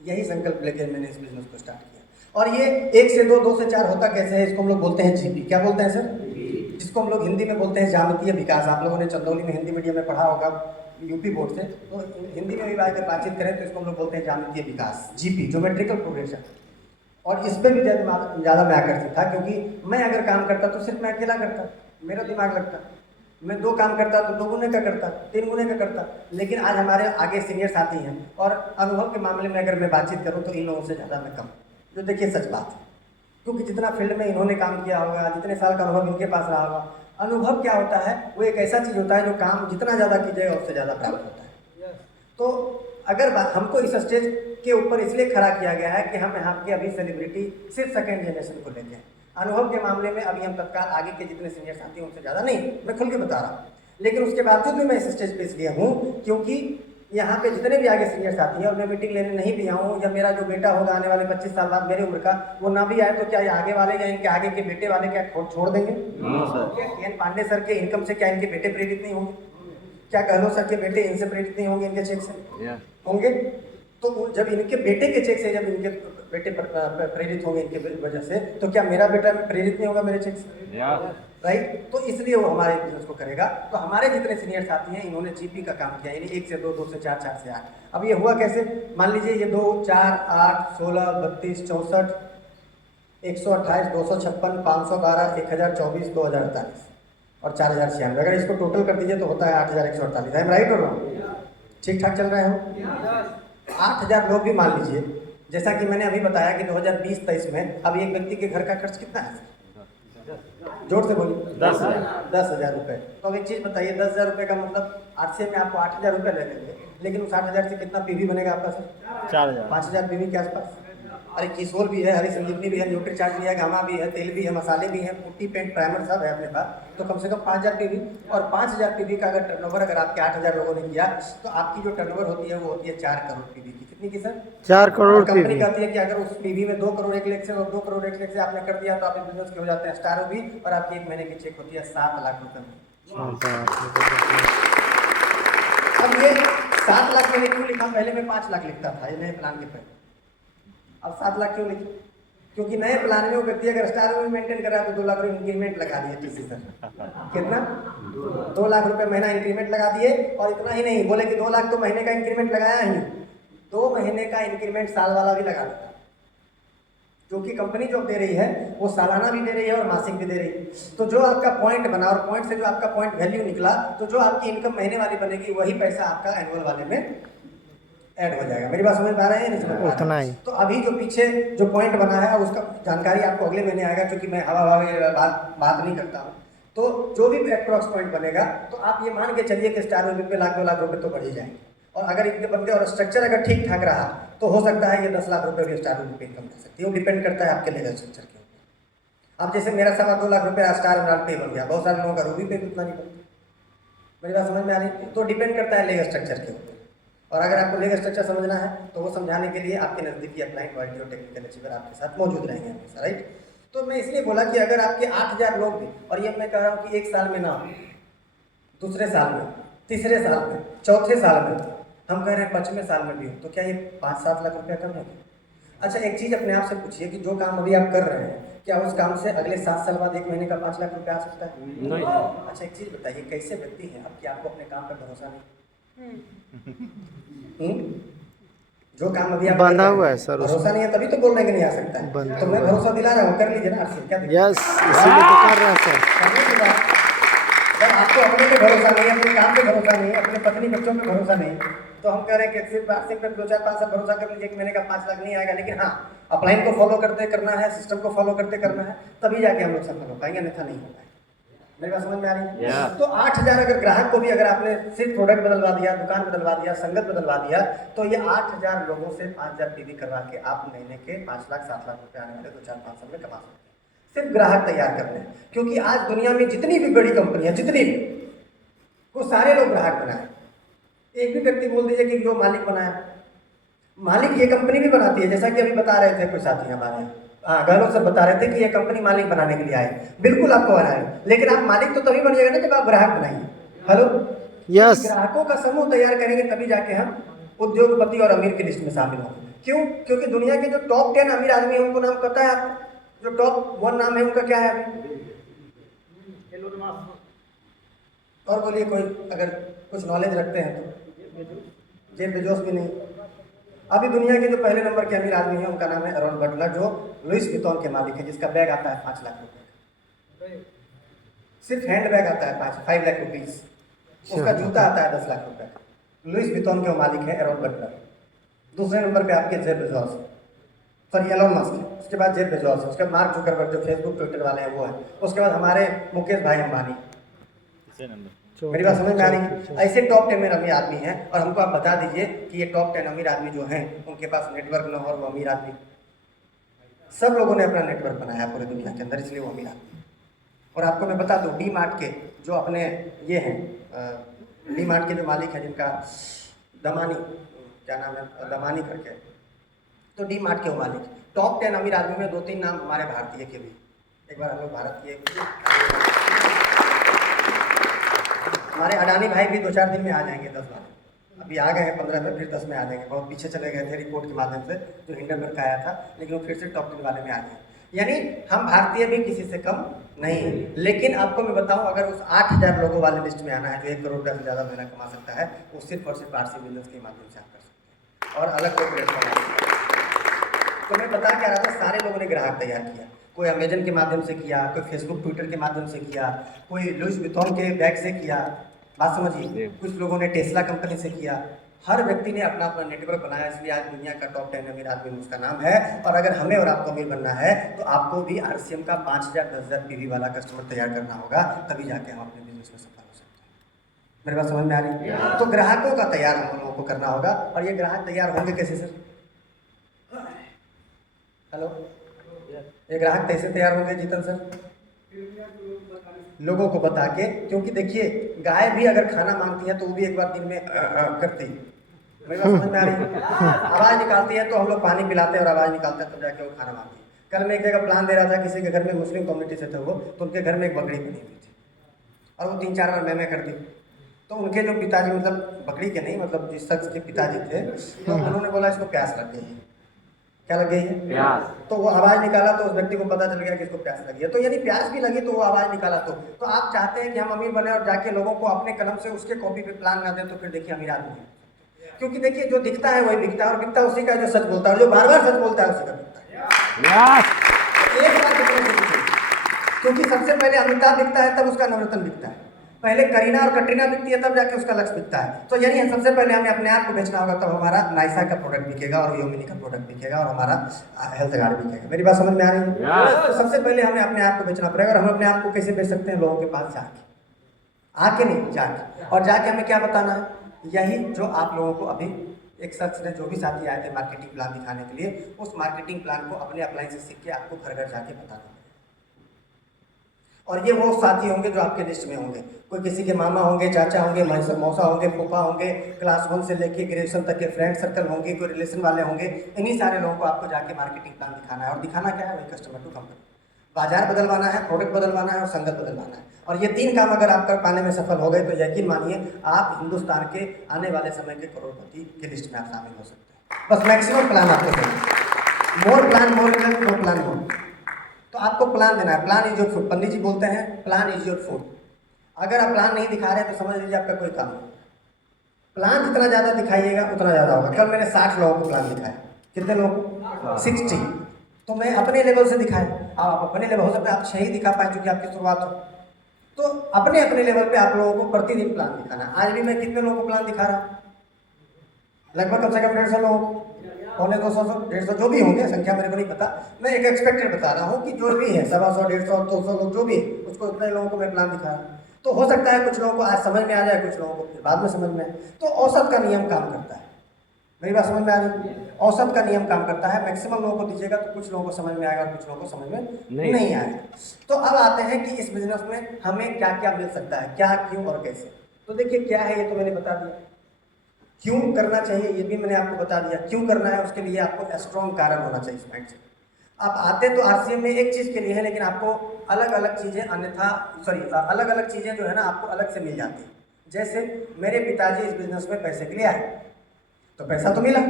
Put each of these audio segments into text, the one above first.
यही संकल्प लेकर मैंने इस बिजनेस को स्टार्ट किया। और ये 1 से 2, 2 से 4 होता कैसे है, इसको हम लोग बोलते हैं जीपी। क्या बोलते हैं सर? जिसको हम लोग हिंदी में बोलते हैं ज्यामितीय विकास। आप लोगों ने चंदौली में हिंदी मीडियम में पढ़ा होगा यूपी बोर्ड से, तो हिंदी में भी अगर बातचीत करें तो इसको हम लोग बोलते हैं ज्यामितीय विकास, जीपी, ज्योमेट्रिकल प्रोग्रेशन। और इस पर भी ज़्यादा मैं आकर्षित था, क्योंकि मैं अगर काम करता तो सिर्फ मैं अकेला करता, मेरा दिमाग लगता। मैं 2 काम करता तो 2 गुने का करता, 3 गुने का करता। लेकिन आज हमारे आगे सीनियर साथी हैं, और अनुभव के मामले में अगर मैं बातचीत करूँ तो इन लोगों से ज़्यादा मैं कम, जो देखिए सच बात है। क्योंकि जितना फील्ड में इन्होंने काम किया होगा, जितने साल का अनुभव इनके पास रहा होगा, अनुभव क्या होता है, वो एक ऐसा चीज़ होता है जो काम जितना ज़्यादा कीजिएगा उससे ज़्यादा प्राप्त होता है। तो अगर हमको इस स्टेज के ऊपर इसलिए खड़ा किया गया है कि हम यहाँ के अभी सेलिब्रिटी सिर्फ सेकेंड जनरेशन को लेते हैं। अनुभव के मामले में अभी हम तत्काल आगे के जितने सीनियर साथी हैं उनसे ज़्यादा नहीं, मैं खुल के बता रहा हूँ। लेकिन उसके बावजूद भी मैं इस स्टेज पे इसलिए हूँ क्योंकि यहाँ पे जितने भी आगे सीनियर साथी हैं, और मैं मीटिंग लेने नहीं भी आऊँ, या मेरा जो बेटा होगा आने वाले 25 साल बाद मेरी उम्र का, वो ना भी आए तो क्या ये आगे वाले या इनके आगे के बेटे वाले क्या छोड़ देंगे? क्या पांडे सर के इनकम से क्या इनके बेटे प्रेरित नहीं होंगे? क्या गहलोत सर के बेटे इनसे प्रेरित नहीं होंगे, इनके चेक से होंगे? तो जब इनके बेटे के चेक से, जब इनके बेटे प्रेरित होंगे इनके वजह से, तो क्या मेरा बेटा प्रेरित नहीं होगा मेरे चेक से? राइट। तो इसलिए वो हमारे बिजनेस को करेगा। तो हमारे जितने सीनियर साथी हैं इन्होंने जीपी का काम किया, यानी 1 से 2, 2 से 4, 4 से 8। अब ये हुआ कैसे? मान लीजिए ये 2, 4, 8, 16, 32, 64, 128, 256, 512, 1024, 2048 और 4096। अगर इसको टोटल कर दीजिए तो होता है 8148। है राइट और रॉन्ग? ठीक ठाक चल रहे हो? 8000 लोग भी मान लीजिए, जैसा कि मैंने अभी बताया कि 2020-23 में अब एक व्यक्ति के घर का खर्च कितना है? जोर से बोलिए। 10,000 रुपये। तो अब एक चीज़ बताइए, 10,000 रुपये का मतलब आरसीए में आपको 8,000 रुपये ले लेंगे, लेकिन उस 8,000 से कितना पीवी बनेगा आपका सर? 4,000, 5,000 पीवी के आसपास। अरे किशोर भी है, हरी संजीवनी भी है, न्यूट्री चार्ज भी है, गामा भी है, तेल भी है, मसाले भी हैं, पुट्टी, पेंट, प्राइमर सब है अपने पास। तो कम से कम 5,000 पीवी। और 5,000 पीवी का अगर टर्नओवर अगर आपके 8,000 लोगों ने किया तो आपकी जो टर्नओवर होती है वो होती है 4 करोड़ पीवी की। कितनी की सर? 4 करोड़। कंपनी कहती है कि अगर उस पीवी में 2 करोड़ 1 लाख से और 2 करोड़ 1 लाख से आपने कर दिया तो आप बिजनेस के हो जाते हैं स्टार भी, और आपकी 1 महीने की चेक होती है 7 लाख रुपए में। अब ये 7 लाख मैंने क्यों लिखा? पहले मैं 5 लाख लिखता था, ये नए प्लान के पहले। अब 7 लाख क्यों लिखा? क्योंकि नए प्लान में वो व्यक्ति अगर स्टार में मेंटेन कर रहा है तो 2 लाख रुपये इंक्रीमेंट लगा दिए किसी सर। कितना? 2 लाख रुपए महीना इंक्रीमेंट लगा दिए। और इतना ही नहीं, बोले कि 2 लाख तो महीने का इंक्रीमेंट लगाया ही, 2 महीने का इंक्रीमेंट साल वाला भी लगा देता, क्योंकि कंपनी जो दे रही है वो सालाना भी दे रही है और मासिक भी दे रही है। तो जो आपका पॉइंट बना और पॉइंट से जो आपका पॉइंट वैल्यू निकला, तो जो आपकी इनकम महीने वाली बनेगी वही पैसा आपका एनुअल वाले में ऐड हो जाएगा। मेरी बात समझ में आ रही है? नहीं समझ में आ रही? तो अभी जो पीछे जो पॉइंट बना है उसका जानकारी आपको अगले महीने आएगा, क्योंकि मैं हवा बात नहीं करता हूँ। तो जो भी अप्रॉक्स पॉइंट बनेगा तो आप ये मान के चलिए कि स्टार में लाख 2 लाख रुपए तो बढ़ ही जाएंगे। और अगर इनके बंदे और स्ट्रक्चर अगर ठीक ठाक रहा तो हो सकता है ये 10 लाख रुपए भी स्टार में इनकम कर सकती है। वो डिपेंड करता है आपके लेवल स्ट्रक्चर के ऊपर। अब जैसे मेरा 2.25 लाख रुपये स्टार में पे बन गया, बहुत सारे लोगों का रूबी पे भी उतना नहीं बनता। मेरी बात समझ में आ रही है? तो डिपेंड करता है लेगर स्ट्रक्चर के ऊपर। और अगर आपको लेगर स्ट्रक्चर समझना है तो वो समझाने के लिए आपके नज़दीकी अपलाइन क्वालिटी और टेक्निकल अचीवर आपके साथ मौजूद रहेंगे हमेशा। राइट। तो मैं इसलिए बोला कि अगर आपके 8,000 लोग भी, और ये मैं कह रहा हूँ कि 1 साल में ना, दूसरे साल में, तीसरे साल में, चौथे साल में, हम कह रहे हैं 5वें साल में भी हो, तो क्या ये 5-7 लाख रुपया कम है? अच्छा एक चीज़ अपने आप से पूछिए कि जो काम अभी आप कर रहे हैं, क्या उस काम से अगले 7 साल बाद 1 महीने का 5 लाख रुपया आ सकता है? नहीं। अच्छा एक चीज़ बताइए, कैसे व्यक्ति हैं अब कि आपको अपने काम पर भरोसा नहीं? जो काम अभी आप बंधा हुआ है सर, भरोसा नहीं है तभी तो बोल रहे हैं कि नहीं आ सकता है। तो मैं भरोसा दिला रहा हूँ, कर लीजिए ना आरसी। क्या यस, इसीलिए तो कर रहा है सर। सर आपको अपने पे भरोसा नहीं है, अपने काम पे भरोसा नहीं है, अपने पत्नी बच्चों पे भरोसा नहीं, तो हम कह रहे हैं कि सिर्फ आरसी पे 2-4-5 साल भरोसा कर लीजिए, 1 महीने का 5 लाख नहीं आएगा। लेकिन हाँ, अपलाइन को फॉलो करते करना है, सिस्टम को फॉलो करते करना है, तभी जाके हम लोग सफल हो पाएंगे, अन्यथा नहीं हो पाएंगे। मेरी बात समझ में आ रही है? तो 8,000 अगर ग्राहक को भी अगर आपने सिर्फ प्रोडक्ट बदलवा दिया, दुकान बदलवा दिया, संगत बदलवा दिया, तो ये 8,000 लोगों से 5,000 पीवी करवा के आप महीने के 5 लाख 7 लाख रुपए आने वाले 2-4-5 साल में कमा सकते हैं, सिर्फ ग्राहक तैयार करने। क्योंकि आज दुनिया में जितनी भी बड़ी कंपनियां, जितनी भी, वो सारे लोग ग्राहक बनाए। एक भी व्यक्ति बोल दीजिए कि जो मालिक बनाया, मालिक ये कंपनी भी बनाती है, जैसा कि अभी बता रहे थे कुछ साथी हमारे, हाँ गहलोत सर बता रहे थे कि ये कंपनी मालिक बनाने के लिए आए। बिल्कुल आपको बनाए, लेकिन आप मालिक तो तभी बनिएगा ना जब आप ग्राहक बनाइए। Hello yes. ग्राहकों का समूह तैयार करेंगे तभी जाके हम उद्योगपति और अमीर की लिस्ट में शामिल होंगे। क्यों? क्योंकि दुनिया के जो टॉप 10 अमीर आदमी हैं उनको नाम पता है आपको? जो टॉप 1 नाम है उनका क्या है अभी? और बोलिए कोई अगर कुछ नॉलेज रखते हैं तो। जेफ बेजोस भी नहीं। अभी दुनिया के जो पहले नंबर के अमीर आदमी हैं उनका नाम है एरॉन बटलर, जो लुइस विटॉन के मालिक है, जिसका बैग आता है 5 लाख रुपए। सिर्फ हैंड बैग आता है 5 लाख रुपीज। उसका जूता आता है 10 लाख रुपए। लुइस विटॉन के मालिक है एरॉन बटलर। दूसरे नंबर पे आपके Jeff Bezos, sorry Elon Musk, उसके बाद जेफ बेजोस, उसके बाद मार्क जुकरबर्ग जो फेसबुक ट्विटर वाले हैं वो है, उसके बाद हमारे मुकेश भाई अंबानी। मेरी बात समझ में आ रही है? ऐसे टॉप 10 में अमीर आदमी हैं और हमको आप बता दीजिए कि ये टॉप 10 अमीर आदमी जो हैं उनके पास नेटवर्क न हो और वो अमीर आदमी। सब लोगों ने अपना नेटवर्क बनाया पूरी दुनिया के अंदर, इसलिए वो अमीर आदमी। और आपको मैं बता दूं, डी मार्ट के जो अपने ये हैं, डी मार्ट के जो मालिक हैं जिनका दमानी, क्या नाम है, दमानी करके, तो डी मार्ट के वो मालिक। टॉप 10 अमीर आदमी में 2-3 नाम हमारे भारतीय के भी। एक बार हम लोग भारत के हमारे अडानी भाई भी 2-4 दिन में आ जाएंगे 10 बार। अभी आ गए हैं 15 में, फिर 10 में आ जाएंगे। बहुत पीछे चले गए थे रिपोर्ट के माध्यम से, जो हिंडनबर्ग का आया था, लेकिन वो फिर से टॉप 10 वाले में आ गए। यानी हम भारतीय भी किसी से कम नहीं। लेकिन आपको मैं बताऊं, अगर उस 8000 लोगों वाले लिस्ट में आना है जो 1 करोड़ रुपये से ज़्यादा महीना कमा सकता है, वो सिर्फ और सिर्फ आरसी बिजनेस के माध्यम से आप कर सकते हैं और अलग कोई प्लेटफॉर्म। तो मैं बता क्या रहा था, सारे लोगों ने ग्राहक तैयार किया। कोई अमेजन के माध्यम से किया, कोई फेसबुक ट्विटर के माध्यम से किया, कोई लुइस विटॉन के बैग से किया, बात समझिए, कुछ लोगों ने टेस्ला कंपनी से किया। हर व्यक्ति ने अपना अपना नेटवर्क बनाया, इसलिए आज दुनिया का टॉप 10 अमीर आदमी में उसका नाम है। और अगर हमें और आपको अमीर बनना है तो आपको भी आरसीएम का 5000 10,000 पीवी वाला कस्टमर तैयार करना होगा, तभी जाके हम अपने बिजनेस में सफल हो सकते हैं। मेरे बात समझ में आ रही है? तो ग्राहकों का तैयार हम लोगों को करना होगा। और ये ग्राहक तैयार होंगे कैसे सर? हेलो, ये ग्राहक कैसे तैयार होंगे जीतन सर? लोगों को बता के। क्योंकि देखिए, गाय भी अगर खाना मांगती है तो वो भी एक बार दिन में करती है। मेरी बात समझ में आ रही है? आवाज़ निकालती है तो हम लोग पानी पिलाते हैं और आवाज़ निकालते हैं तब जाके वो खाना मांगती है। कल मैं एक जगह प्लान दे रहा था, किसी के घर में, मुस्लिम कम्युनिटी से थे वो, तो उनके घर में एक बकरी बनी हुई थी और वो 3-4 बार मैं कर दी। तो उनके जो पिताजी, मतलब बकरी के नहीं, मतलब जिस शख्स के पिताजी थे, तो उन्होंने बोला इसको प्यास लग गई है। क्या लग गई है? प्यास। तो वो आवाज़ निकाला तो उस व्यक्ति को पता चल गया कि इसको प्यास लगी है। तो यदि प्यास भी लगी तो वो आवाज़ निकाला। तो आप चाहते हैं कि हम अमीर बने और जाके लोगों को अपने कलम से उसके कॉपी पे प्लान ना दें, तो फिर देखिए अमीर आदमी है। क्योंकि देखिए, जो दिखता है वही बिकता है, और बिकता उसी का जो सच बोलता है, जो बार बार सच बोलता है उसी का बिकता है। एक बात क्योंकि सबसे पहले अमिताभ बिकता है, तब उसका नवरत्न बिकता है। पहले करीना और कटरीना बिकती है, तब जाके उसका लक्ष्य बिकता है। तो यानी सबसे पहले हमें अपने आप को बेचना होगा, तब हमारा नाइसा का प्रोडक्ट बिकेगा और योमिनी का प्रोडक्ट बिकेगा और हमारा हेल्थ गार्ड बिकेगा। मेरी बात समझ में आ रही है? तो सबसे पहले हमें अपने आप को बेचना पड़ेगा। और हम अपने आप को कैसे बेच सकते हैं? लोगों के पास जाके, आके नहीं, जाके। और जाके हमें क्या बताना है? यही जो आप लोगों को अभी एक शख्स ने, जो भी साथी आए थे मार्केटिंग प्लान दिखाने के लिए, उस मार्केटिंग प्लान को अपने अपलाइन से सीख के आपको घर घर जाके बताना है। और ये वो साथी होंगे जो आपके लिस्ट में होंगे। कोई किसी के मामा होंगे, चाचा होंगे, मौसा होंगे, फूफा होंगे, क्लास 1 से लेके ग्रेजुएशन तक के फ्रेंड सर्कल होंगे, कोई रिलेशन वाले होंगे। इन्हीं सारे लोगों को आपको जाके मार्केटिंग प्लान दिखाना है। और दिखाना क्या है? वही कस्टमर टू कंपनी। बाजार बदलवाना है, प्रोडक्ट बदलवाना है और संगत बदलवाना है। और ये 3 काम अगर आप कर पाने में सफल हो गए तो यकीन मानिए आप हिंदुस्तान के आने वाले समय के करोड़पति के लिस्ट में आप शामिल हो सकते हैं। बस मैक्सिमम प्लान आपको देना। More plan more result, no plan more. तो आपको प्लान देना है। Plan is your food. Pandit ji बोलते हैं प्लान इज योर फूड। अगर आप प्लान नहीं दिखा रहे तो समझ लीजिए आपका कोई काम नहीं। प्लान जितना ज़्यादा दिखाइएगा उतना ज़्यादा होगा। कल मैंने 60 लोगों को प्लान दिखाया। कितने लोग? 60। तो मैं अपने लेवल से दिखाया। आप अपने लेवल, हो सकता है आप 6 ही दिखा पाए क्योंकि आपकी शुरुआत हो। तो अपने अपने लेवल पे आप लोगों को प्रतिदिन प्लान दिखाना। आज भी मैं कितने लोगों को प्लान दिखा रहा हूँ? लगभग कम से कम 150 लोग, 200, 150 जो भी होंगे, संख्या मेरे को नहीं पता। मैं एक एक्सपेक्टेड बता रहा हूँ कि जो भी है 125, 150, 200 लोग जो भी है, उसको उतने लोगों को मैं प्लान दिखा रहा हूँ। तो हो सकता है कुछ लोगों को आज समझ में आ जाए, कुछ लोगों को फिर बाद में समझ में आए। तो औसत का नियम काम करता है। मेरी बात समझ में आ रही है? औसत का नियम काम करता है। मैक्सिमम लोगों को दीजिएगा तो कुछ लोगों को समझ में आएगा और कुछ लोगों को समझ में नहीं आएगा। तो अब आते हैं कि इस बिजनेस में हमें क्या क्या मिल सकता है, क्या, क्यों और कैसे। तो देखिए क्या है, ये तो मैंने बता दिया। क्यों करना चाहिए ये भी मैंने आपको बता दिया। क्यों करना है उसके लिए आपको स्ट्रॉन्ग कारण होना चाहिए इस माइंड से। आप आते तो आरसीएम में एक चीज़ के लिए है, लेकिन आपको अलग अलग चीज़ें अलग अलग चीज़ें जो है ना आपको अलग से मिल जाती हैं। जैसे मेरे पिताजी इस बिजनेस में पैसे के लिए आए, तो पैसा तो मिला,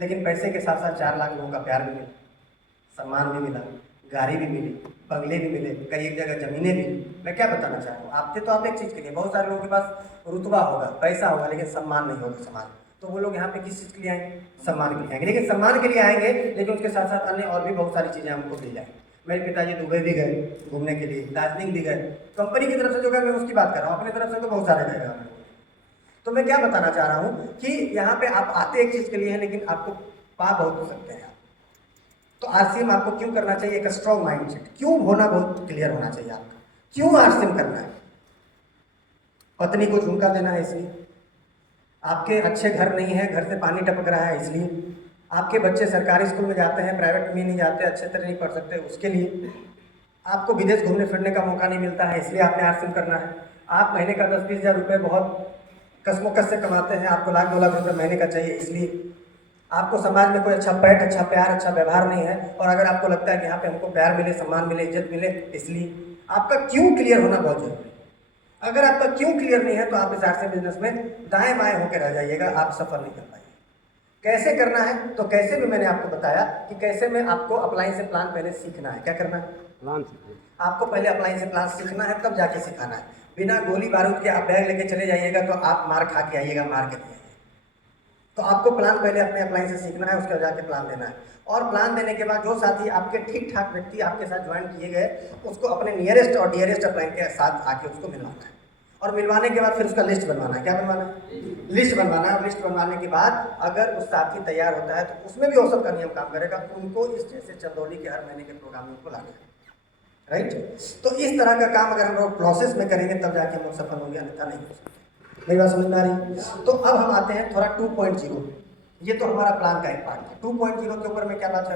लेकिन पैसे के साथ साथ 4 लाख लोगों का प्यार भी मिला, सम्मान भी मिला, गाड़ी भी मिली, बंगले भी मिले, कई एक जगह ज़मीनें भी। मैं क्या बताना चाह रहा हूँ, आप थे तो आप एक चीज़ के लिए, बहुत सारे लोगों के पास रुतबा होगा, पैसा होगा, लेकिन सम्मान नहीं होगा समाज, तो वो लोग यहाँ पे किस चीज़ के लिए आएंगे? सम्मान के लिए आएंगे। लेकिन सम्मान के लिए आएंगे, लेकिन उसके साथ साथ अन्य और भी बहुत सारी चीज़ें हमको मिल जाएंगी। मेरे पिताजी दुबई भी गए घूमने के लिए, दार्जिलिंग भी गए, कंपनी की तरफ से जो गए मैं उसकी बात कर रहा हूँ, अपनी तरफ से तो बहुत सारे गए। तो मैं क्या बताना चाह रहा हूँ कि यहाँ पे आप आते एक चीज़ के लिए हैं, लेकिन आपको पा बहुत हो सकते हैं। तो आरसीएम आपको क्यों करना चाहिए? एक स्ट्रॉन्ग माइंडसेट, क्यों होना बहुत क्लियर होना चाहिए आपका, क्यों आरसीएम करना है। पत्नी को झुमका देना है इसलिए, आपके अच्छे घर नहीं है, घर से पानी टपक रहा है इसलिए, आपके बच्चे सरकारी स्कूल में जाते हैं, प्राइवेट में नहीं जाते, अच्छे तरह नहीं पढ़ सकते उसके लिए, आपको विदेश घूमने फिरने का मौका नहीं मिलता है इसलिए आपने आरसीएम करना है। आप महीने का 10-20 हज़ार रुपये बहुत कसमोकस से कमाते हैं, आपको लाख 2 लाख रुपये महीने का चाहिए इसलिए, आपको समाज में कोई अच्छा पैठ, अच्छा प्यार, अच्छा व्यवहार नहीं है, और अगर आपको लगता है कि यहाँ पे हमको प्यार मिले, सम्मान मिले, इज्जत मिले, इसलिए आपका क्यों क्लियर होना बहुत जरूरी है। अगर आपका क्यों क्लियर नहीं है तो आप इस आरसीएम बिजनेस में दाएं बाएं होकर रह जाइएगा, आप सफल नहीं कर पाएंगे। कैसे करना है? तो कैसे भी मैंने आपको बताया कि कैसे में आपको अप्लायंस से प्लान पहले सीखना है। क्या करना है? प्लान सीखना। आपको पहले अप्लायंस से प्लान सीखना है, तब जाके सिखाना है। बिना गोली बारूद के आप बैग लेके चले जाइएगा तो आप मार खा के आइएगा, मार के दिए। तो आपको प्लान पहले अपने अप्लायंस से सीखना है, उसके बाद जाके प्लान देना है। और प्लान देने के बाद जो साथी आपके ठीक ठाक व्यक्ति आपके साथ ज्वाइन किए गए, उसको अपने नियरेस्ट और डियरेस्ट अप्लायन के साथ आके उसको मिलवाना है, और मिलवाने के बाद फिर उसका लिस्ट बनवाना है। क्या बनवाना है? लिस्ट बनवाना है। लिस्ट बनवाने के बाद अगर उस साथी तैयार होता है तो उसमें भी औसत का नियम काम करेगा, उनको इस जैसे चंदौली के हर महीने के प्रोग्राम में उनको लाना है। राइट? तो इस तरह का काम अगर हम लोग प्रोसेस में करेंगे तब जाके हम लोग सफल होंगे, अन्यथा नहीं हो सकते। मेरी बात समझ में आ रही? तो अब हम आते हैं थोड़ा 2.0। ये तो हमारा प्लान का एक पार्ट है। 2.0 के ऊपर मैं क्या बात